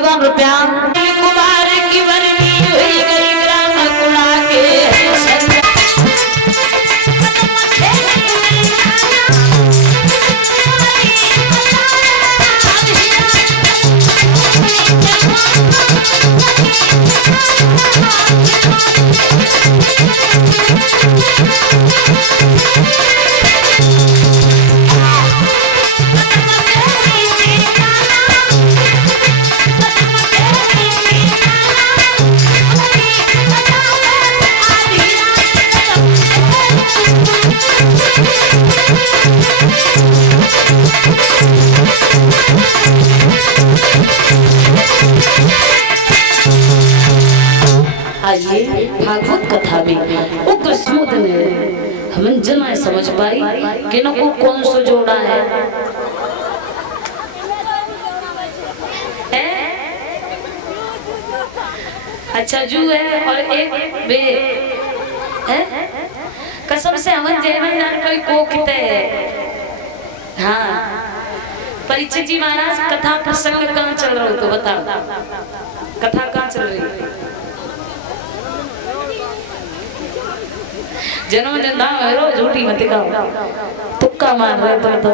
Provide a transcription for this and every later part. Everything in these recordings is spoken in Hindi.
भगवान रुपया कुमार की बरनी हुई गई ग्राम कुड़ा के आइए भागवत कथा में उग्र समुद्र ने हम जना समझ पाई कि न को कौन सो जोड़ा है अच्छा जू है और एक बे है कसम से हम जेवन जान कोई को किते है हाँ परिचय जी महाराज कथा प्रसंग कहाँ चल रहा हो तो बताओ कथा कहाँ चल रही है जन्म जन्म हेरो झूठी मत कहो तुक्का मार रहे तो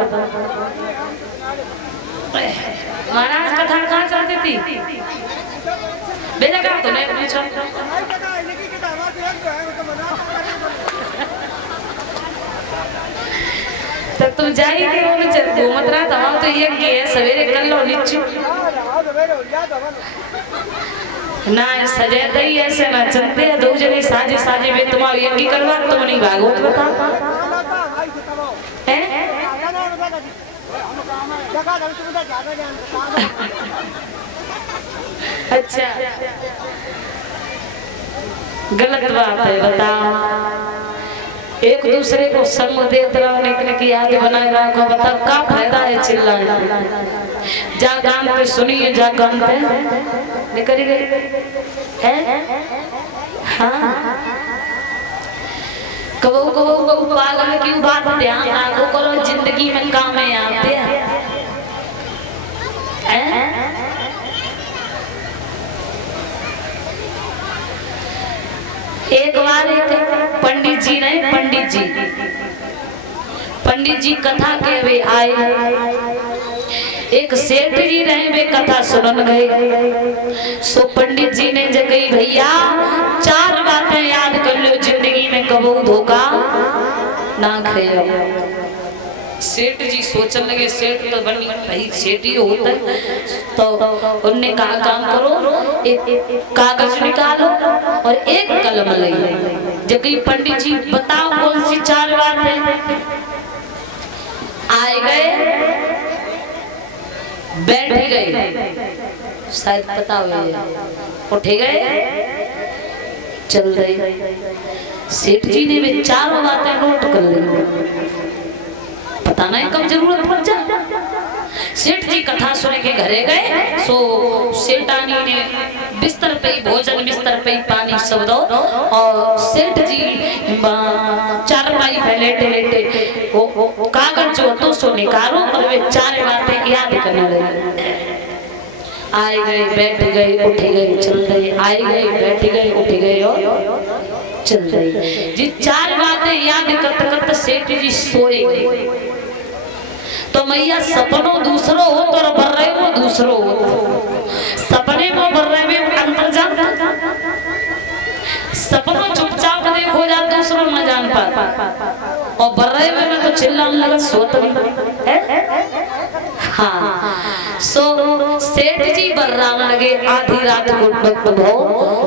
महाराज कथा कहाँ चलती थी बेजा कहा तो मैं पूछो तब तुम जाई थी वो में घूमत रहा था हम तो ये किए सवेरे कर लो नीचे ना सजे दई ऐसे ना चलते हैं दो जने साजे साजे में तुम्हारा ये की करवा तुम नहीं भागवत बता हैं अच्छा गलत बात है बताओ एक दूसरे को संग देते रहने की याद बनाए रखो बताओ क्या फायदा है चिल्लाने जा गान पे सुनिए जा गान पे निकल गई है हाँ कबो कबो को पागल की बात ध्यान रखो करो जिंदगी में काम है आते हैं एक बार एक पंडित जी कथा के वे आए एक सेठ जी रहे वे कथा सुनन गए सो पंडित जी ने जगई भैया 4 बातें याद कर लो जिंदगी में कबो धोखा ना खाओ सेठ जी सोचने लगे सेठ तो बनी भाई सेठ ही होता है तो उन्होंने कहा काम करो एक कागज निकालो और एक कलम ले जब पंडित जी बताओ कौन सी 4 बातें आए गए बैठ गए शायद पता हो उठे गए चल रहे सेठ जी ने वे 4 बातें नोट कर ली पता नहीं कब जरूरत पड़ जाए सेठ जी कथा सुने के घरे गए सो सेठानी ने बिस्तर पे ही भोजन बिस्तर पे ही पानी सब दो और सेठ जी 4 पाई पे लेटे लेटे वो कागज जो तो सो निकालो और वे 4 बातें याद करने लगे आए गए बैठ गए उठ गए चल रहे आए गए बैठ गए उठ गए और चल रहे जी 4 बातें याद करते करते सेठ जी सोए गए तो मैया सपनों दूसरो हो तो भर रहे वो दूसरो हो सपने में भर रहे में अंतर जानता सपनों चुपचाप देखो जा दूसरों न जान पाता और भर रहे में तो चिल्लाने लगा सोत नहीं है हाँ सो सेठ जी बर्राने लगे आधी रात को भो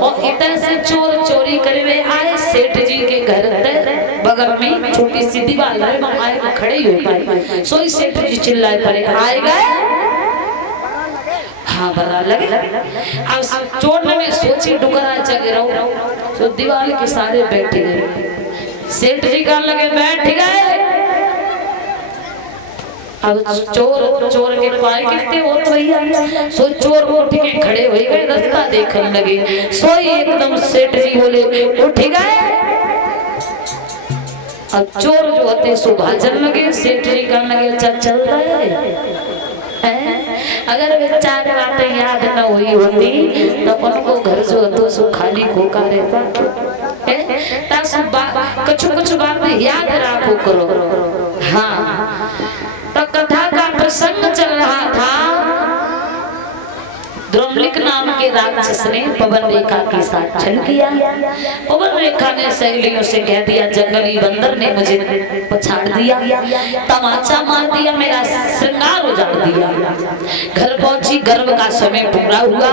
और इधर से चोर चोरी करे आए सेठ जी के घर बगल में छोटी सी दीवार है वहां आए खड़े हुए पाए सो सेठ जी चिल्लाए पड़े आए गए हाँ बर्रा लगे अब चोर में सोची डुकरा जग रहा तो दीवार के सारे बैठ गए सेठ जी कहने लगे बैठ गए अब चोर के पाए कितने हो तो भैया सो चोर उठ के खड़े हो गए रास्ता देखने लगे सो एकदम सेठ जी बोले उठ गए अब चोर जो होते सो भाजन लगे सेठ जी कहने लगे अच्छा चल रहा है अगर वे चार बातें याद न हुई होती तो उनको घर जो तो सो खाली खोका रहता कुछ कुछ बात याद रखो करो। हाँ, तो कथा का प्रसंग चल रहा था। द्रोमलिक नाम के राक्षस ने पवन रेखा के साथ छल किया। पवन रेखा ने सहेलियों से कह दिया, जंगली बंदर ने मुझे पछाड़ दिया, तमाचा मार दिया, मेरा श्रृंगार उजाड़ दिया। घर पहुंची, गर्भ का समय पूरा हुआ।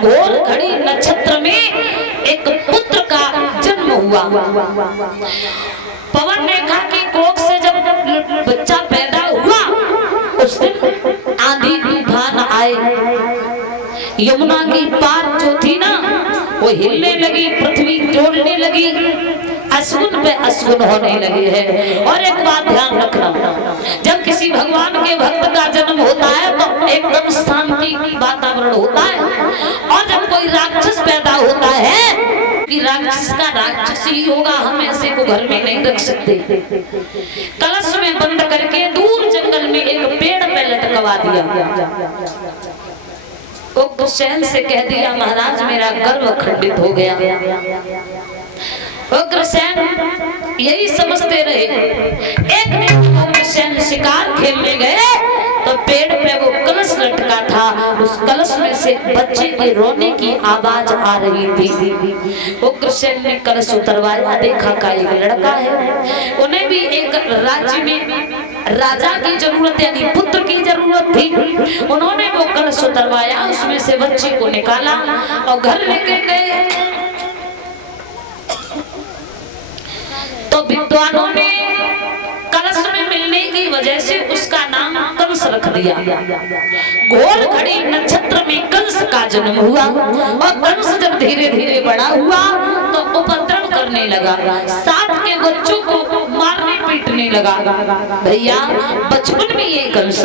घोर घड़ी नक्षत्र में एक पुत्र का जन्म हुआ। पवन रेखा की कोख से जब बच्चा पैदा हुआ, उस दिन आंधी तूफान आए। यमुना की पार जो थी ना वो हिलने लगी, पृथ्वी तोड़ने लगी, अशुन पे अशुन होने लगे हैं। और एक बात ध्यान रखना, जब किसी भगवान के भक्त का जन्म होता है तो एकदम शांति वातावरण होता है। और जब कोई राक्षस पैदा होता है कि राक्षस का राक्षस ही होगा, हम ऐसे को घर में नहीं रख सकते। कलश में बंद करके दूर जंगल में एक पेड़ पे लटकवा दिया। उग्रसेन से कह दिया, महाराज मेरा गर्भ खंडित हो गया। उग्रसेन यही समझते रहे। एक दिन उग्रसेन शिकार खेलने गए तो पेड़ पे वो कलश लटका था, उस कलश में से बच्चे के रोने की आवाज आ रही थी। उग्रसेन ने कलश उतरवाया, देखा का एक लड़का है। उन्हें भी एक राज्य में राजा की जरूरत यानी पुत्र की जरूरत थी। उन्होंने वो कलश उतरवाया, उसमें से बच्चे को निकाला और घर लेके गए। तो विद्वानों ने कलश में मिलने की वजह से उसका नाम कंस रख दिया। घोर घड़ी नक्षत्र में कंस का जन्म हुआ। और कंस जब धीरे धीरे बड़ा हुआ तो उपद्रव करने लगा, साथ के बच्चों को मारने पीटने लगा। भैया बचपन में ये कंस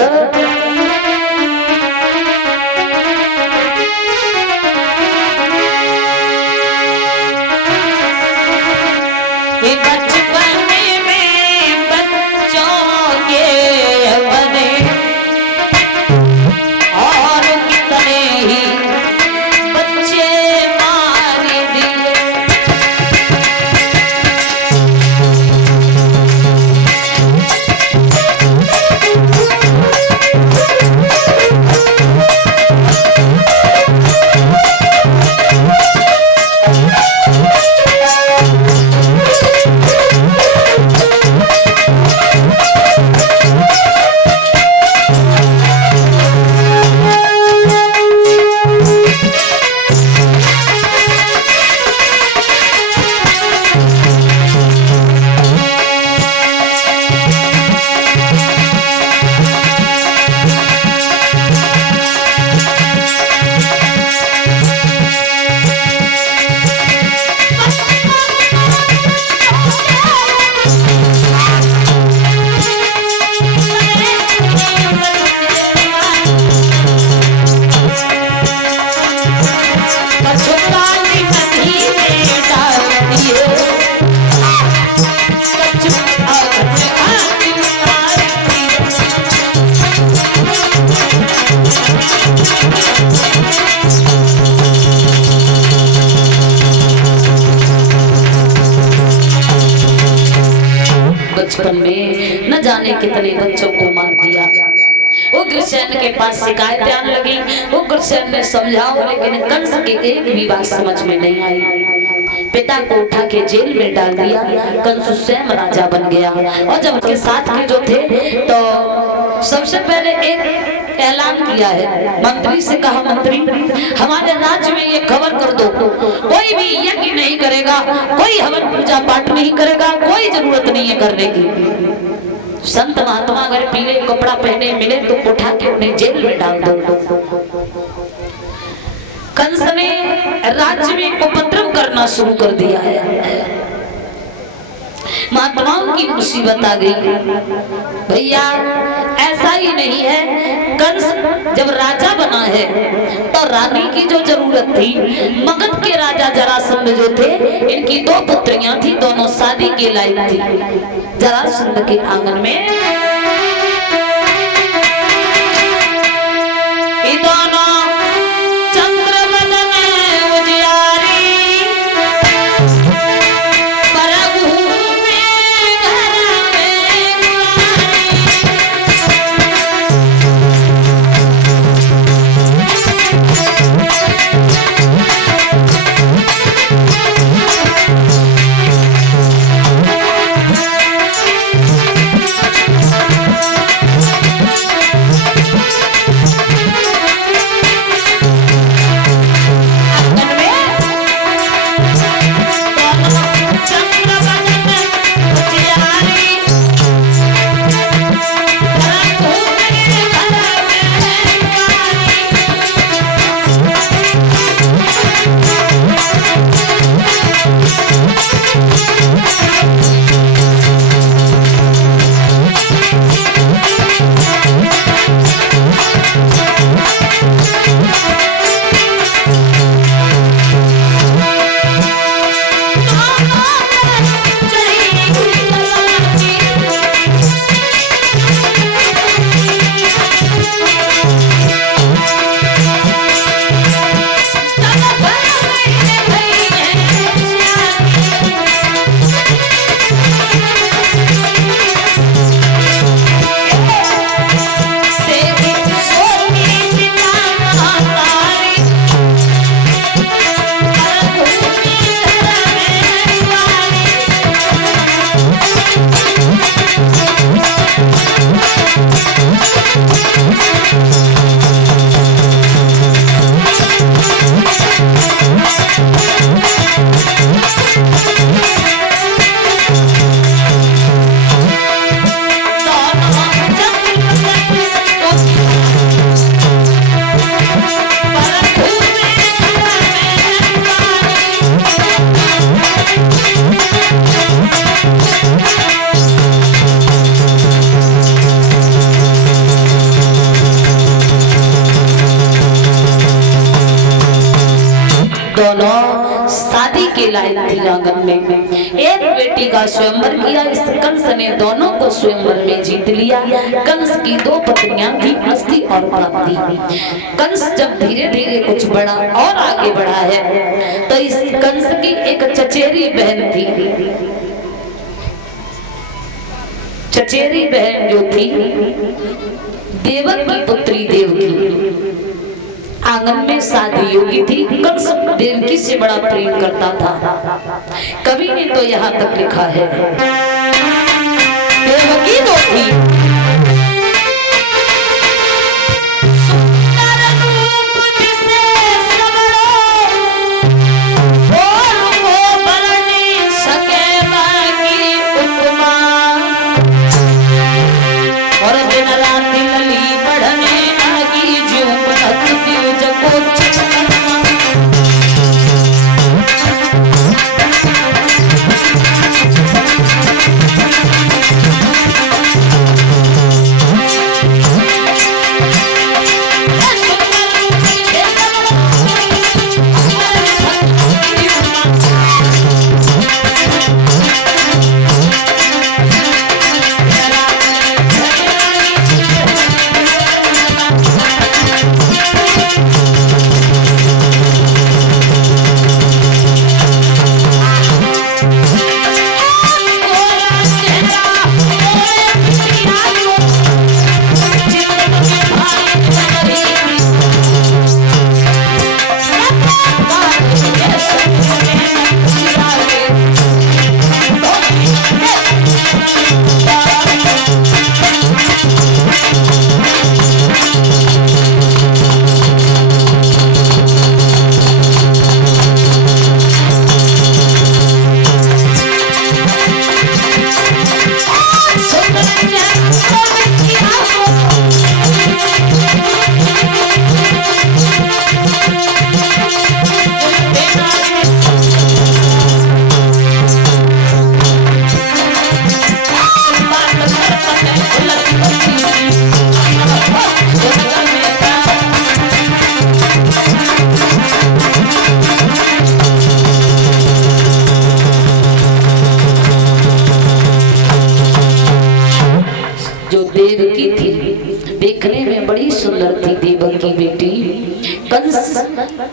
बचपन में न जाने कितने बच्चों को मार दिया। उग्रसेन के पास शिकायतें आने लगी। उग्रसेन ने समझाओ, लेकिन कंस की एक भी बात समझ में नहीं आई। पिता को उठा के जेल में डाल दिया। कंस स्वयं राजा बन गया। और जब उसके साथ के जो थे तो सबसे पहले एक ऐलान किया है, मंत्री से कहा, मंत्री हमारे राज्य में ये खबर कर दो, कोई भी यज्ञ नहीं करेगा, कोई हवन पूजा पाठ नहीं करेगा, कोई जरूरत नहीं है करने की। संत महात्मा अगर पीले कपड़ा पहने मिले तो उठा के उन्हें जेल में डाल दो। कंस ने राज्य में उपद्रव करना शुरू कर दिया है। महात्माओं की मुसीबत आ गई। भैया ऐसा ही नहीं है, कंस जब राजा बना है तो रानी की जो जरूरत थी, मगध के राजा जरासंध जो थे, इनकी दो पुत्रियां थी, दोनों शादी के लायक थी। जरासंध के आंगन में दोनों शादी के लायक थी। आंगन में एक बेटी का स्वयंवर किया। इस कंस ने दोनों को स्वयंवर में जीत लिया। कंस की दो पत्नियां थी, हस्ती और प्राप्ति। कंस जब धीरे धीरे कुछ बड़ा और आगे बढ़ा है तो इस कंस की एक चचेरी बहन थी। चचेरी बहन जो थी देवक की पुत्री देवकी, आंगन में शादी योगी थी। कंस देवकी से बड़ा प्रेम करता था। कवि ने तो यहाँ तक लिखा है, देवकी जो थी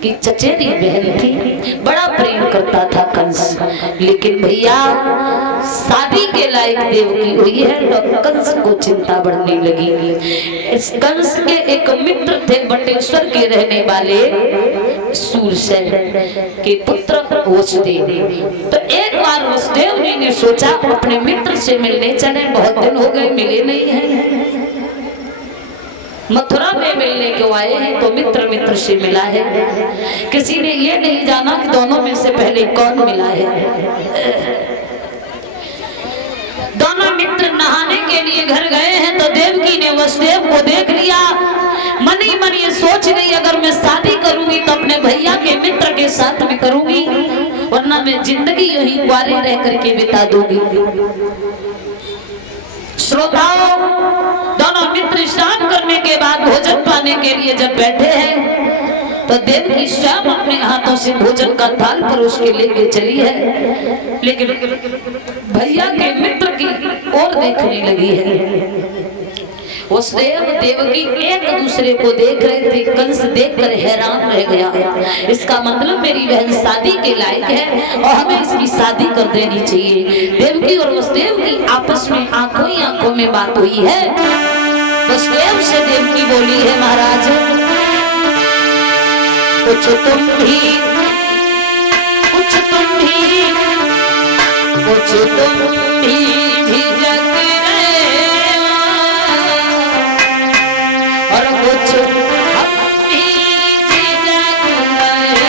की चचेरी बहन थी। बड़ा प्रेम करता था कंस, लेकिन भैया शादी के लायक देवकी हुई है तो कंस को चिंता बढ़ने लगी। इस कंस के एक मित्र थे, बटेश्वर के रहने वाले सूरसेन के पुत्र वसुदेव। तो एक बार वसुदेव जी ने सोचा अपने मित्र से मिलने चले, बहुत दिन हो गए मिले नहीं है। मथुरा में मिलने क्यों आए हैं तो मित्र मित्र से मिला है। किसी ने ये नहीं जाना कि दोनों में से पहले कौन मिला है। दोनों मित्र नहाने के लिए घर गए हैं तो देवकी ने वसुदेव को देख लिया। मन ही मन ये सोच गई अगर मैं शादी करूंगी तो अपने भैया के मित्र के साथ में करूंगी, वरना मैं जिंदगी यही कुंवारे रह करके बिता दूंगी। श्रोताओं, दोनों मित्र स्नान करने के बाद भोजन पाने के लिए जब बैठे हैं तो देवकी स्वयं अपने हाथों से भोजन का थाल परोस के लेके चली है, लेकिन भैया के मित्र की ओर देखने लगी है। वसुदेव देवकी एक दूसरे को देख रहे थे। कंस देखकर हैरान रह गया। इसका मतलब मेरी बहन शादी के लायक है और हमें इसकी शादी कर देनी चाहिए। देवकी और वसुदेव की आपस में आंखों ही आंखों में बात हुई है। वसुदेव से देवकी बोली है, महाराज कुछ तुम भी झिझक और कुछ हम भी झिझक रहे।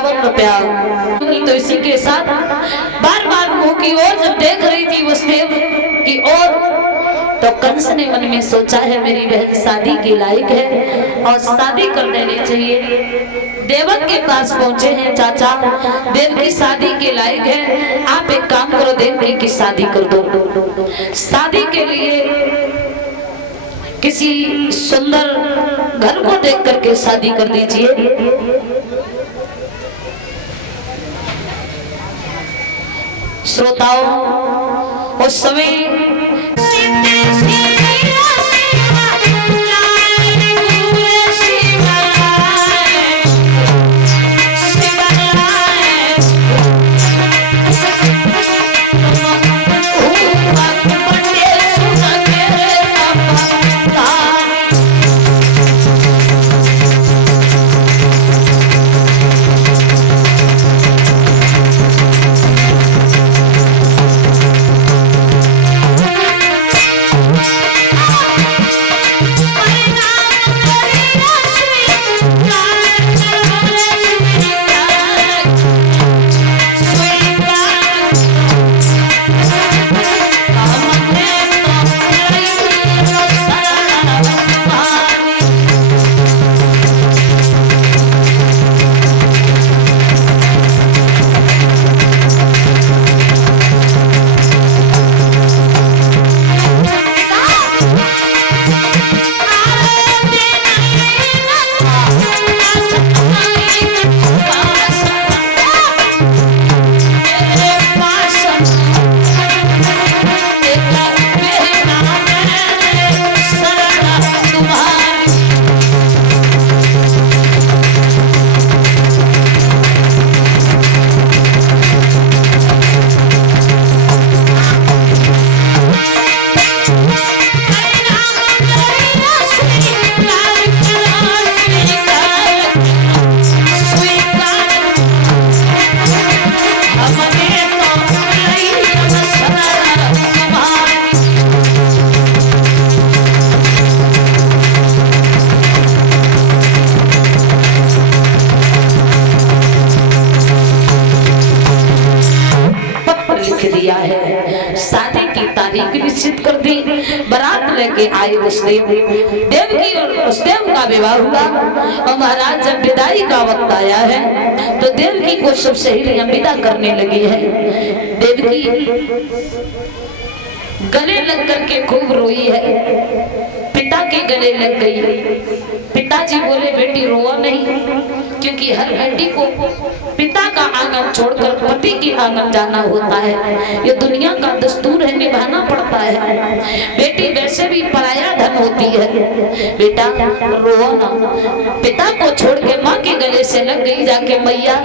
₹51। तो इसी के साथ बार बार मुंह की ओर जब देख रही थी वसुदेव की ओर, तो कंस ने मन में सोचा है मेरी बहन शादी के लायक है और शादी कर देनी चाहिए। देवक के पास पहुंचे हैं, चाचा देवकी शादी के लायक है, आप एक काम करो देवकी की शादी कर दो। शादी के लिए किसी सुंदर घर को देख करके शादी कर दीजिए। श्रोताओं, उस समय निश्चित कर दी। बारात लेके आए वसुदेव, देवकी और वसुदेव का विवाह हुआ। और महाराज जब विदाई का वक्त आया है तो देवकी को सब सहेलियां विदा करने लगी है। देवकी गले लग करके खूब रोई है, पिता के गले लग गई। पिताजी बोले बेटी रोआ नहीं, क्योंकि हर बेटी को पिता का आंगन छोड़कर पति की आंगन जाना होता है। ये दुनिया का दस्तूर है, निभाना पड़ता है। बेटी वैसे भी पराया धन होती है, बेटा रोआ ना। पिता को छोड़ के माँ के गले से लग गई जाके। मैया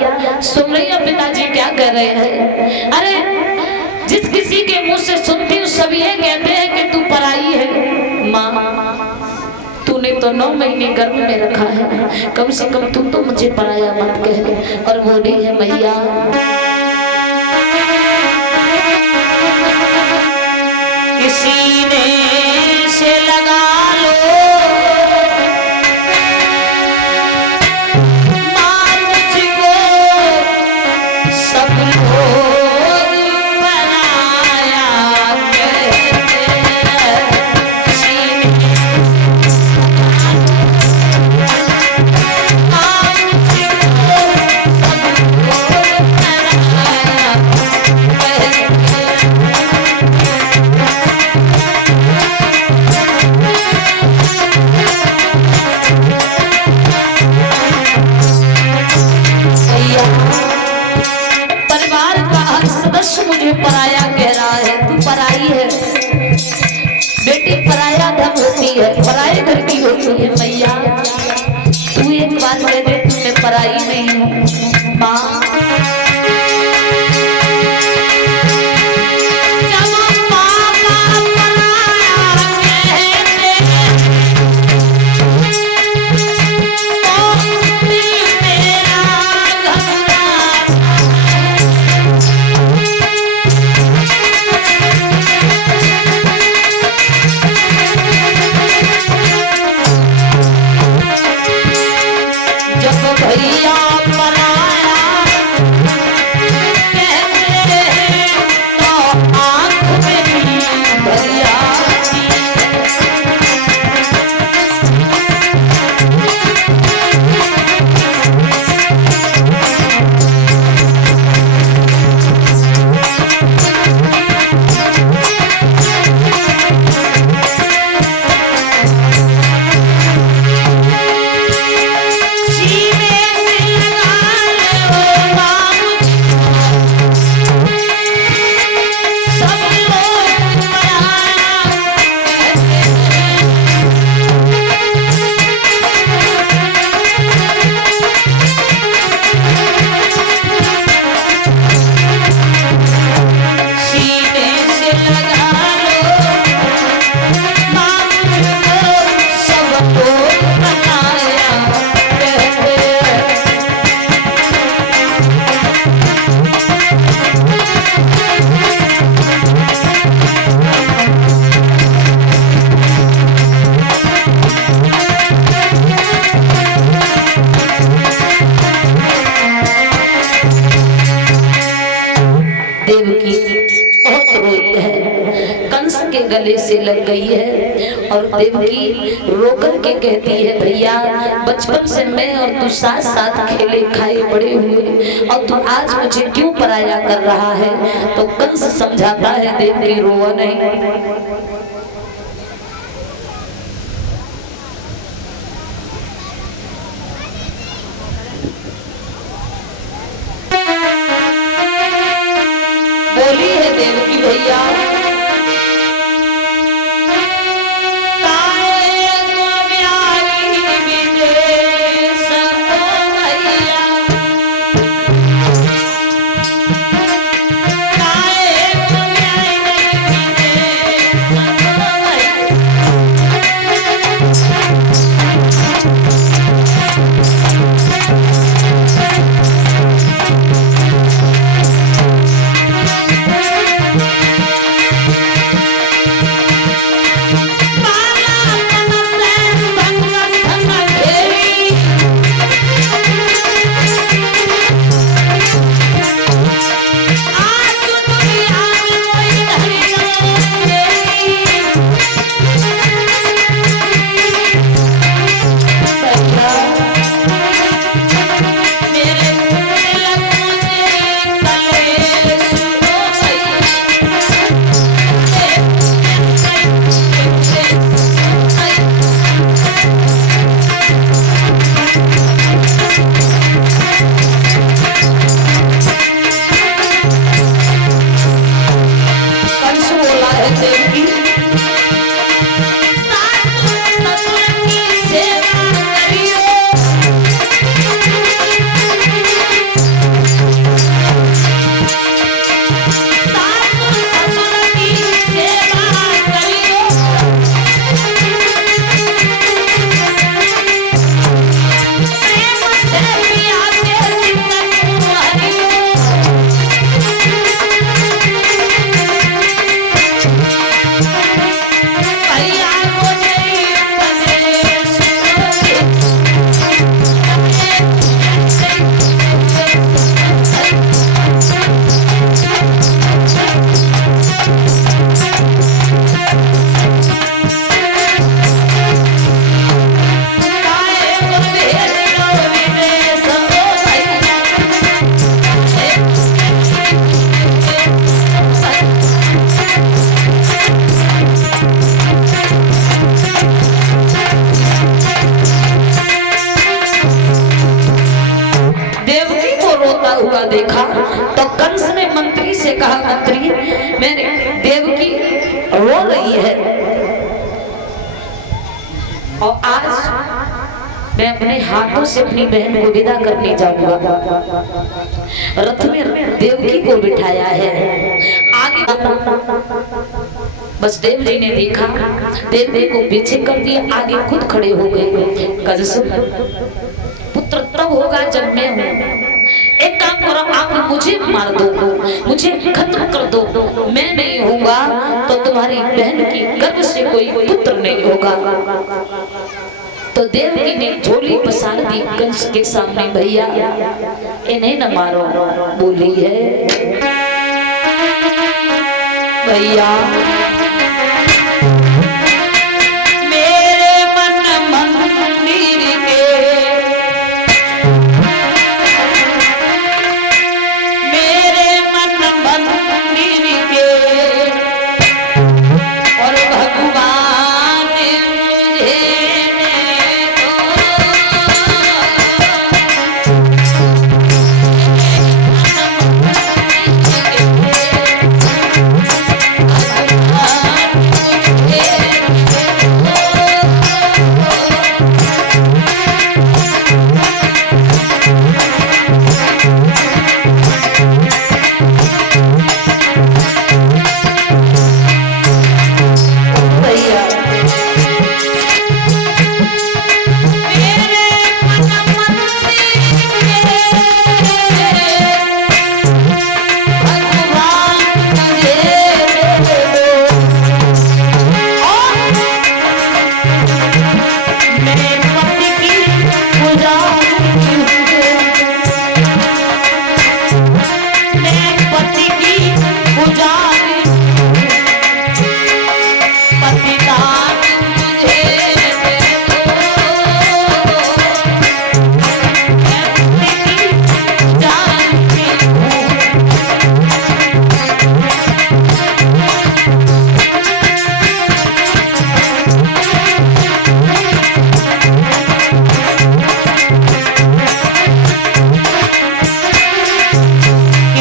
सुन रही है पिताजी क्या कह रहे हैं? अरे जिस किसी के मुंह से सुनती हूँ सब ये कहते हैं कि तू पराई है। माँ तूने तो 9 महीने गर्भ में रखा है, कम से कम तू तो मुझे पराया मत कह। और बोली है मैया किसी ने से लगा लो मार मुझको सब लोग पराया कह रहा है। तू पराई है बेटी, पराया धन होती है, पराए घर की होती है। मैया तू एक बात कह दे, तू मैं पराई नहीं हूँ। माँ देवकी बहुत रोई है, कंस के गले से लग गई है। और देवकी रोकर के कहती है भैया बचपन से मैं और तू साथ साथ खेले खाए बड़े हुए और तू आज मुझे क्यों पराया कर रहा है। तो कंस समझाता है देवकी रोवा नहीं। बोली है देवकी भैया हुआ देखा तो कंस ने मंत्री से कहा मंत्री मैंने देवकी रो रही है और आज मैं अपने हाथों से अपनी बहन को विदा करने जाऊंगा। रथ में देवकी को बिठाया है आगे बस देव जी ने देखा देवकी को पीछे कर दिया आगे खुद खड़े हो गए। कंस पुत्र तब होगा जब मैं हूं, एक काम करो आप मुझे मार दो मुझे खत्म कर दो मैं नहीं होगा तो तुम्हारी बहन की गर्भ से कोई पुत्र नहीं होगा। तो देवकी ने झोली पसार दी कंस के सामने भैया इन्हें न मारो। बोली है भैया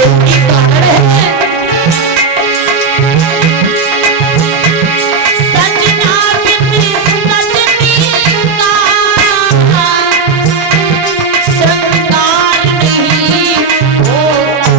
देवकी कारण है सजना बिन सजनी का श्रृंगार नहीं होता।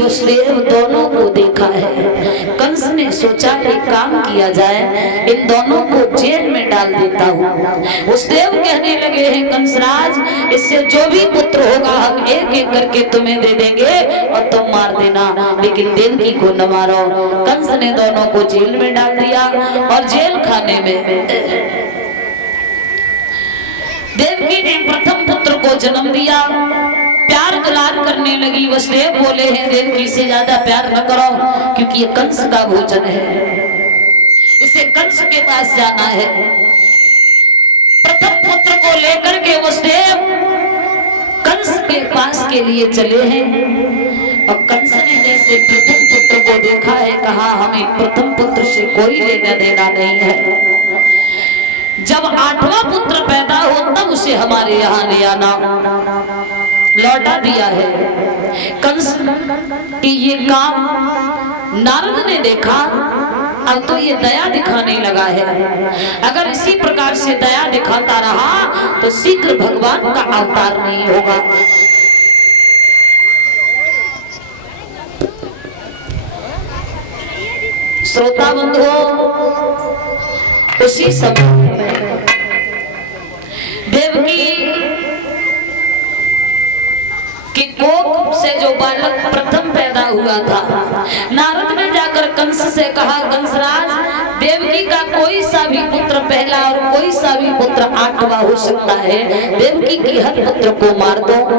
वसुदेव दोनों को देखा है। कंस ने सोचा एक काम किया जाए, इन दोनों को जेल में डाल देता हूँ। वसुदेव कहने लगे हैं कंसराज, इससे जो भी पुत्र होगा हम एक एक करके तुम्हें दे देंगे और तुम मार देना, लेकिन देवकी को न मारो। कंस ने दोनों को जेल में डाल दिया और जेल खाने में देवकी ने प्रथम पुत्र को जन्म दिया। प्यार दुलार करने लगी। वसुदेव बोले हैं देवकी से ज्यादा प्यार न करो, क्योंकि ये कंस का भोजन है, इसे कंस के पास जाना है। प्रथम पुत्र को लेकर के वसुदेव कंस के पास के लिए चले हैं और कंस ने जैसे प्रथम पुत्र को देखा है, कहा हमें प्रथम पुत्र से कोई लेना देना नहीं है, जब 8वां पुत्र पैदा हो तब उसे हमारे यहाँ ले आना। लौटा दिया है। कंस की ये काम नारद ने देखा, अब तो ये दया दिखाने लगा है। अगर इसी प्रकार से दया दिखाता रहा तो शीघ्र भगवान का अवतार नहीं होगा। श्रोता बंधुओं, उसी समय देवकी कि कोख से जो बालक प्रथम पैदा हुआ था, नारद ने जाकर कंस से कहा कंसराज, देवकी का कोई सा भी पुत्र पहला और कोई सा भी पुत्र 8वां हो सकता है, देवकी की हर पुत्र को मार दो।